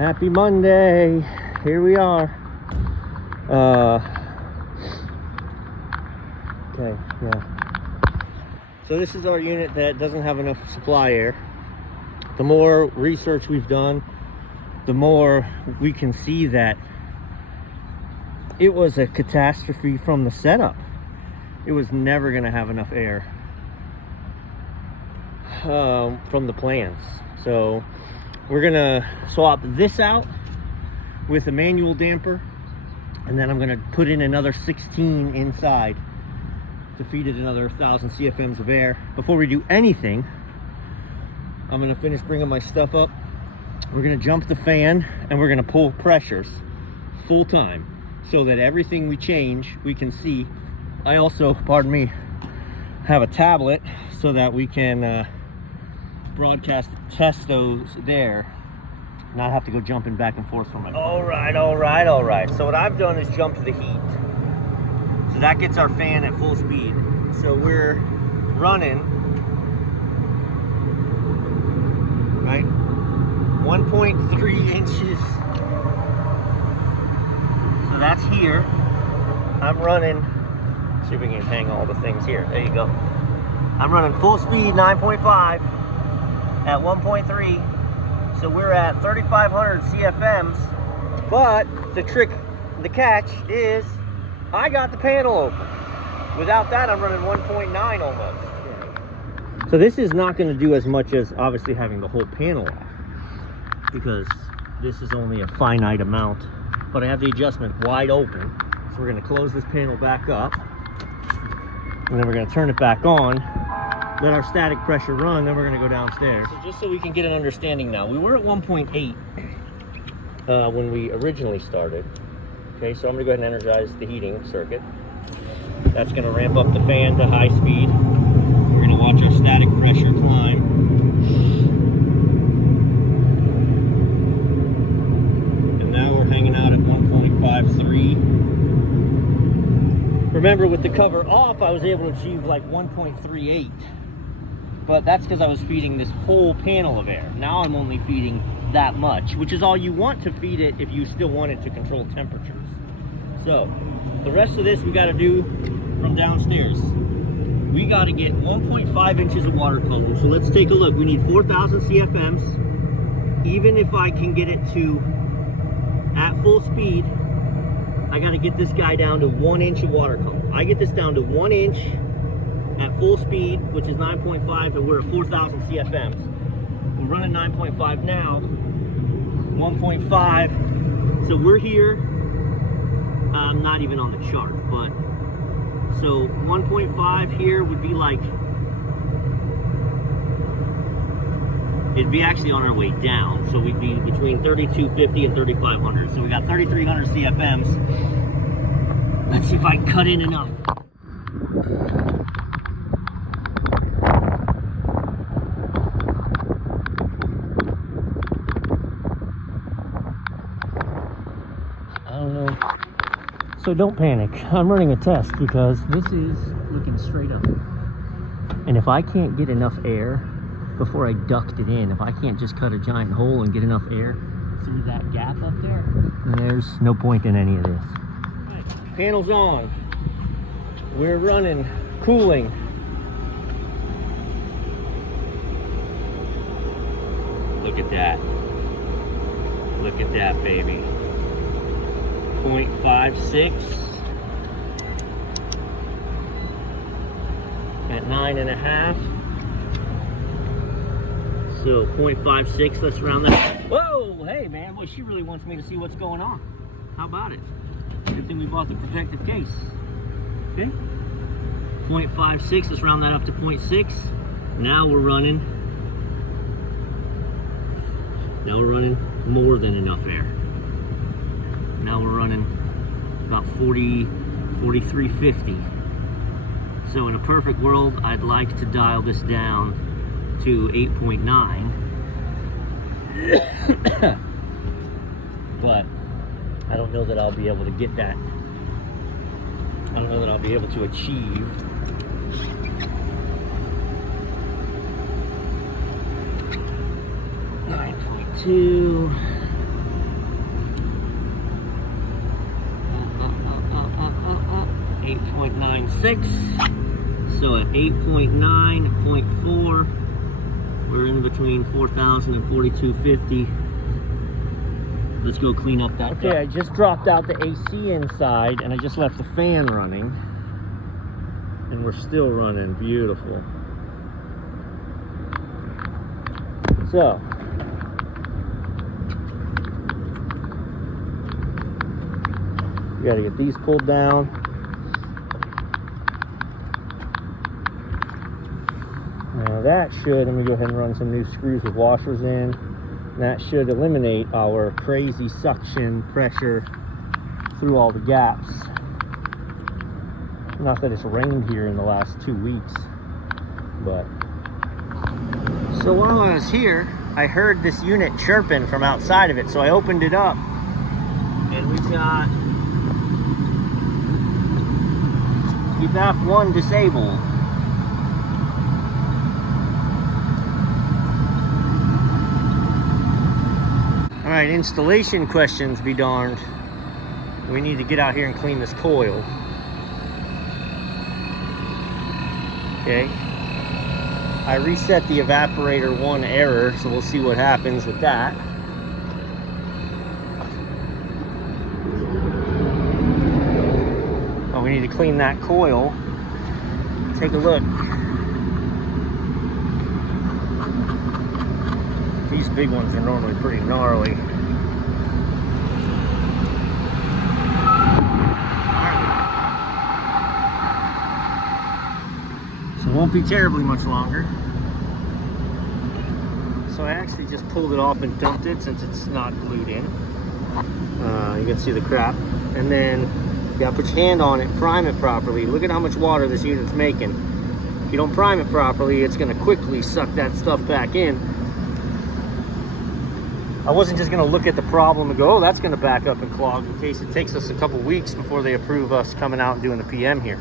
Happy Monday. Here we are. Okay, yeah. So this is our unit that doesn't have enough supply air. The more research we've done, the more we can see that it was a catastrophe from the setup. It was never going to have enough air from the plans. So we're going to swap this out with a manual damper, and then I'm going to put in another 16 inside to feed it another 1,000 CFMs of air. Before we do anything, I'm going to finish bringing my stuff up. We're going to jump the fan and we're going to pull pressures full time so that everything we change we can see. I also, pardon me, have a tablet so that we can broadcast test those there, not have to go jumping back and forth from my phone. All right. So what I've done is jump to the heat. So that gets our fan at full speed. So we're running, right, 1.3 inches. So that's here. I'm running, see if we can hang all the things here. There you go. I'm running full speed 9.5 at 1.3. So we're at 3,500 CFMs. But the catch is I got the panel open. Without that, I'm running 1.9 almost. So this is not going to do as much as obviously having the whole panel off, because this is only a finite amount. But I have the adjustment wide open. So we're going to close this panel back up, and then we're going to turn it back on, let our static pressure run, then we're going to go downstairs. So just so we can get an understanding now, we were at 1.8 when we originally started. Okay, so I'm going to go ahead and energize the heating circuit. That's going to ramp up the fan to high speed. We're going to watch our static pressure climb. And now we're hanging out at 1.53. Remember, with the cover off, I was able to achieve like 1.38. But that's because I was feeding this whole panel of air. Now I'm only feeding that much, which is all you want to feed it if you still want it to control temperatures. So the rest of this we got to do from downstairs. We got to get 1.5 inches of water column. So let's take a look. We need 4,000 CFMs. Even if I can get it to at full speed, I got to get this guy down to 1 inch of water column. I get this down to 1 inch at full speed, which is 9.5, and we're at 4,000 CFMs. We're running 9.5 now, 1.5. So we're here. Not even on the chart, but so 1.5 here would be like, it'd be actually on our way down. So we'd be between 3,250 and 3,500. So we got 3,300 CFMs. Let's see if I can cut in enough. I don't know. So don't panic. I'm running a test because this is looking straight up. And if I can't get enough air before I duct it in, if I can't just cut a giant hole and get enough air through that gap up there, then there's no point in any of this. Right. Panel's on. We're running, cooling. Look at that. Look at that, baby. 0.56 at 9.5. So 0.56, let's round that. Whoa, hey man, boy, she really wants me to see what's going on. How about it? Good thing we bought the protective case. Okay. 0.56, let's round that up to 0.6. Now we're running more than enough air. Now we're running about 4350. So in a perfect world, I'd like to dial this down to 8.9. But I don't know that I'll be able to get that. I don't know that I'll be able to achieve 9.2. 8.96. So at 8.9.4, we're in between 4,000 and 4,250. Let's go clean up that. Okay, I just dropped out the AC inside and I just left the fan running. And we're still running beautiful. So, we gotta get these pulled down. Now that should, let me go ahead and run some new screws with washers in. That should eliminate our crazy suction pressure through all the gaps. Not that it's rained here in the last 2 weeks, but. So while I was here, I heard this unit chirping from outside of it, so I opened it up, and we've got hvac 1 disabled. All right, installation questions be darned. We need to get out here and clean this coil. Okay. I reset the evaporator 1 error, so we'll see what happens with that. Oh, we need to clean that coil. Take a look. These big ones are normally pretty gnarly. So it won't be terribly much longer. So I actually just pulled it off and dumped it since it's not glued in. You can see the crap. And then you gotta put your hand on it, prime it properly. Look at how much water this unit's making. If you don't prime it properly, it's gonna quickly suck that stuff back in. I wasn't just gonna look at the problem and go, oh, that's gonna back up and clog, in case it takes us a couple weeks before they approve us coming out and doing the PM here.